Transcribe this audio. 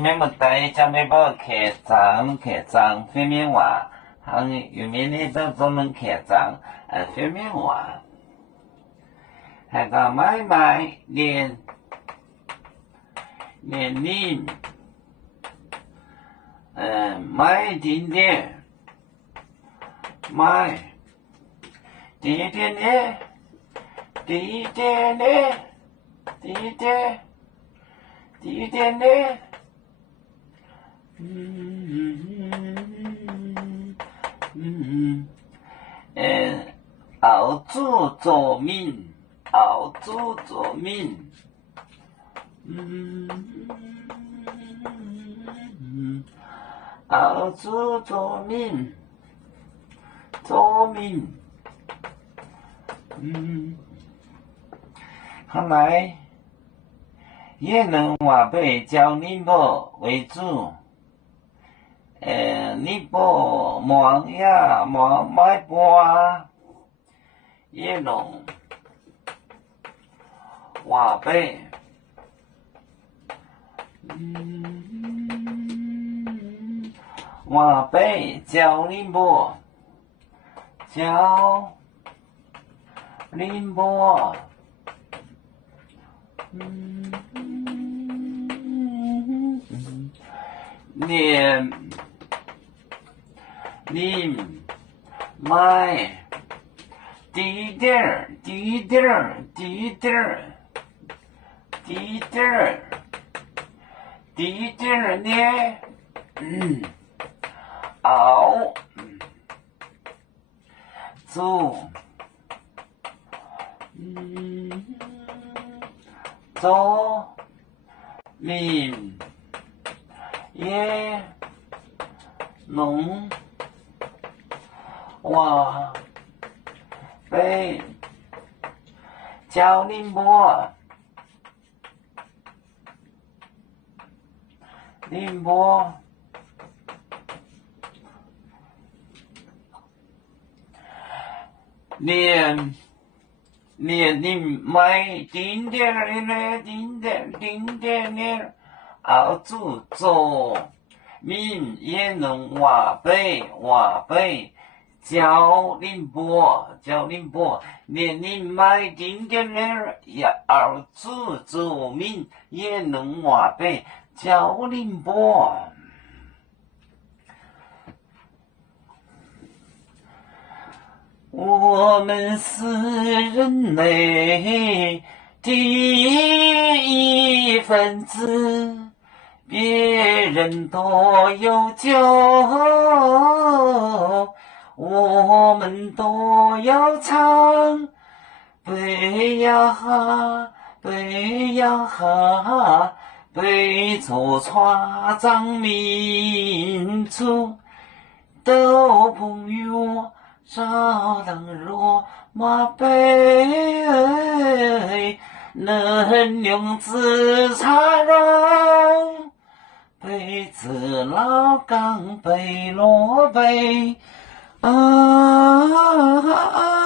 面目带将没包开张飞面话，好有面的都专门开张，飞面话，还个买连领，买点点，买点点的，点点的，点点。第一点呢，熬煮做面，熬煮做面，熬煮做面，后来。也能话被教宁波为主，宁波忙呀忙买波啊，也能话被，话被教宁波，教宁波。领买滴点儿呢，熬煮做面也能话被教宁波连买丁点的熬煮做面也能话被教宁波，连你买丁点的也熬煮做面也能话被教宁波。我们是人类第一分子，别人都有救，我们都要唱。背呀哈，背呀哈，背着船长民族都朋友。少冷若马背，能用自茶容，背子老岗背罗背啊。